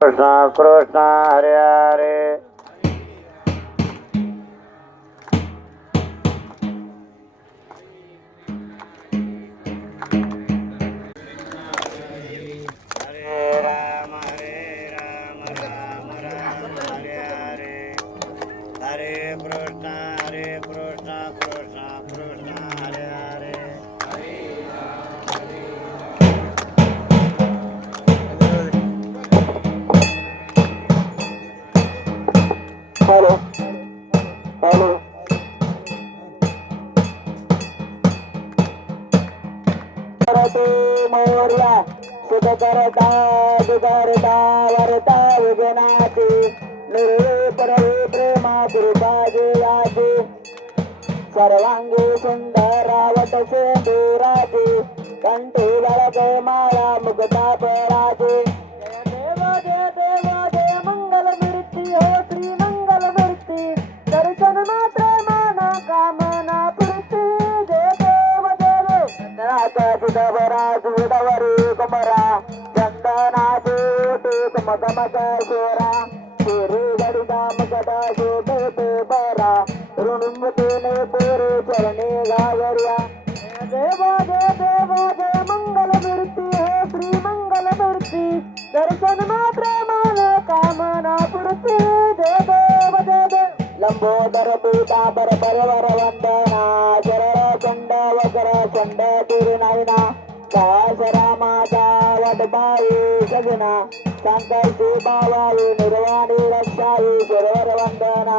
Krishna Krishna Hare Hare Hare Krishna. Hello hello करते मोरला सुख करता दुकारता वरता विघ्नाते निरे परवे प्रेमा कृपा सर्वांगी सुंदरावट सेंदुराचे कंठी गळते माळा मुक्ता पराचे देव देव देव బారా రుణుమ్మతోనే పోరు చరణే గాయర్య. దేవా దే దేవా దే మంగళ మూర్తి హే శ్రీ మంగళ మూర్తి దర్శన మాత్రమాన కామనా పురుతి దే దేవ దే దే లంబోదర భూతాపర పరవర వందనా జరర కొండ వగర కొండ తిరునైనా కాసరామాదాయి సజన సంతై నిర్వాణి రక్షాయి సురవర వందనా.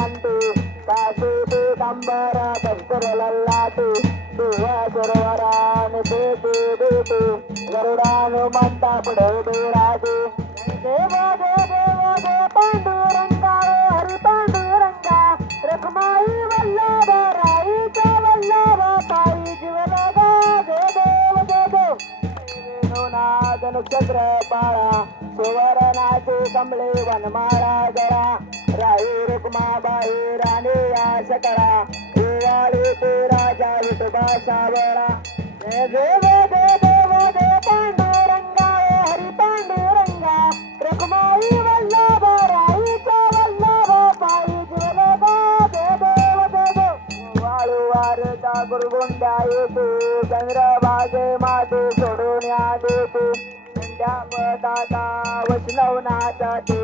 కంటూ కాసేపు సంబర భక్తులల్లాటి గురువరాను పేటి బీటి గరుడాను మంటపుడు రాజు దేవో దేవో దే పాండురంగ హరి పాండురంగ రఘుమాయి వల్లభ రాయి వల్లభ తాయి జీవనగా దేవ దేవ. దేవ నక్షత్ర पाळा सुवर्णाचे कमळे वनमाळा जरा राही रुक्मा बाई राणी आश करा उवाळी ते राजा विठोबा सावळा जय देव जय देव जय पांडुरंगा ओ हरी पांडुरंगा रुक्माई वल्लभ राईचा वल्लभ पायी ज्वलगा जय देव जय देव वाळू वारता गुरुगुंडा येते दाता वैष्णवनाचाते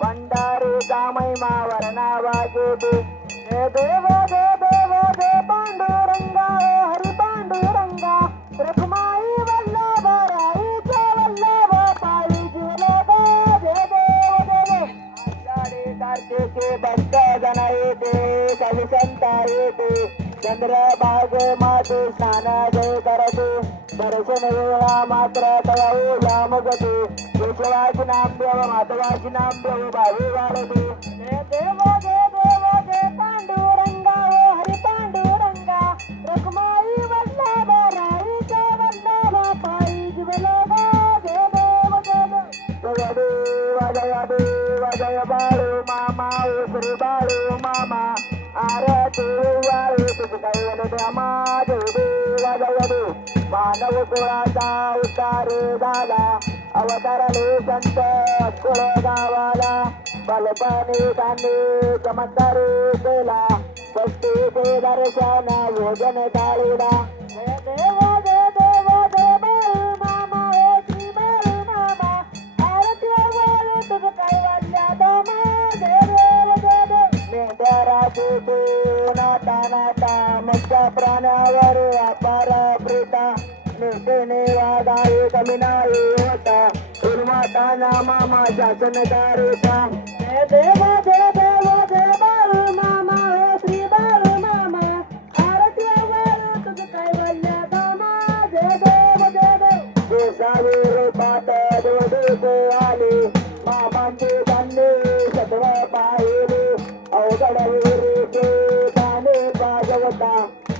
पंढारी महिमा वर्णावा जेते हे देव दे देव दे पांडुरंगा हरी पांडुरंगा रखमाई वल्लभ राईचा वल्लभ पायी ज्वलगा देव देव आषाढी कार्तिके भक्त येते कवी संत येते. चंद्रभाग माते स्नान जय करते दर्शन वेळा मात्र तया मुगते केशवाची नामदेव मातवाची नामदेव भावी वाढते जय देव जय देव जय पांडुरंगा ओ हरी पांडुरंगा रखमाई वल्लभ राईचा वल्लभ पायी ज्वलगा जय देव जय देव जय देव जय देव जय बाळू मामा ओ श्री बाळू मामा మానవు కూడా సాగుతారు దాదా. అవతరలు కంటే అక్కులే కావాలా. బలపని కానీ చమత్తరు శక్తి దర్శన యోజన కాళీడా జ్ఞానత ముఖ్య ప్రాణవరు అపరప్రీత. నిధిని వాదాయి కమినాయి ఓట నిర్మాత నామ శాసనదారుత. దేవ దేవ దేవ దేవ.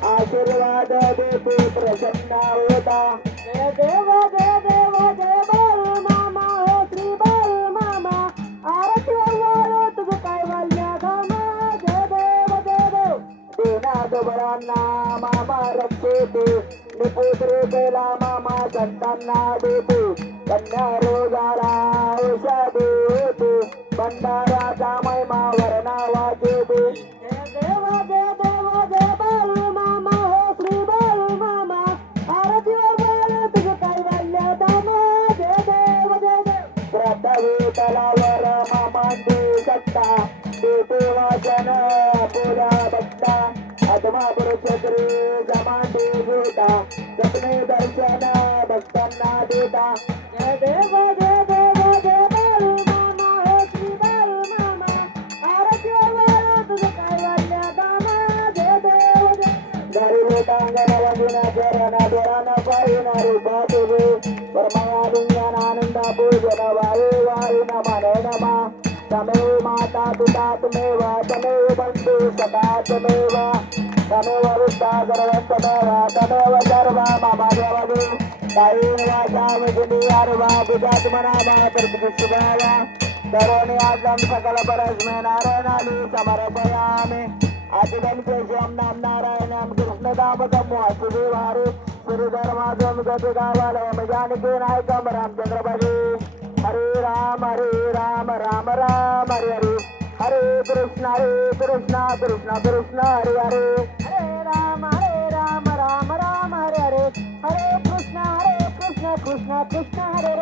आशीर्वाद देते प्रसन्न होता जय देव जय देव जय बाळू मामा हो श्री बाळू मामा आरती वाळू तुझ काय वल्ल्या धामा जय देव जय देव देना बळांना मामा रक्षेते निपुत्रे केला मामा संतांना देते कन्या रोगाला औषधी होते भंडाराचा महिमा वर्णा वाचेते श्रद्धावे तलावर मामांची सत्ता देते वाचन बोला बघता आत्मा पुरुषत्री जमांडू घेता सपने दर्शन भक्तांना देता పాయినారు బాబు పరమాలింగన ఆనందాపు జన వాయు వాయు నమ నమ తమే మాతా పితా తమేవ తమే బంధు సదా తమేవ తమేవ వృత్తాగరవంతమేవ తమేవ సర్వ మమ దేవది ताई वाजाम जुनी आरवा बुजात नाम नारायणं कृष्ण दाम గురుధర్మాజం గతి కావాలయానికి నాయకం రామచంద్రబాబు హరే రామ హరే రామ రామ రామ హరి హరి. హరే కృష్ణ హరే కృష్ణ కృష్ణ కృష్ణ హరి హరే. హరే రామ హరే రామ రామ రామ హరే హరే. హరే కృష్ణ హరే కృష్ణ కృష్ణ కృష్ణ హరే.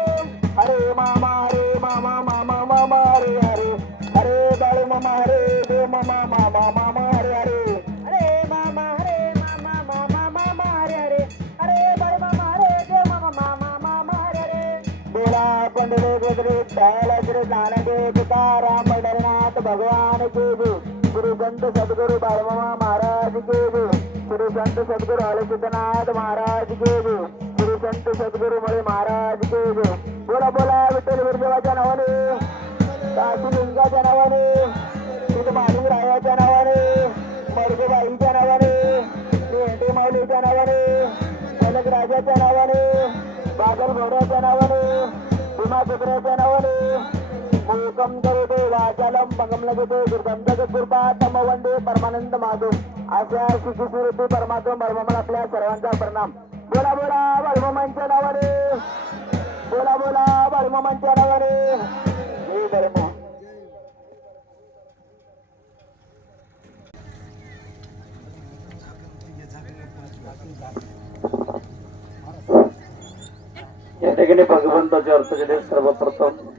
बोला पंढरे दयाला श्री ज्ञानदेव तुकाराम पंढरीनाथ भगवान के जय श्री संत सद्गुरु बाळमामा महाराज के जय श्री संत सद्गुरु हरिसिद्धनाथ महाराज के जय श्री संत सद्गुरु मळे महाराज के जय बोला बोला विठ्ठल गुरुदेवाच्या नावाने काशीलिंगाच्या नावाने श्री माधुरायाच्या नावाने मरगोबाईच्या नावाने मेंढे माऊलीच्या नावाने जनक राजाच्या नावाने बागल घोड्याच्या नावाने भीमा कुत्र्याच्या नावाने मोकम करोते वाचालम भंगम लगते दुर्गंधक कृपा तम वंदे परमानंद माधव अशा सुखी परमात्मा बर्ममन आपल्या सर्वांचा परिणाम बोला बोला बर्ममांच्या नावाने बोला बोला बर्ममांच्या नावाने हे धर्म ठिकाणी भगवंताचे अर्थ सर्वप्रथम.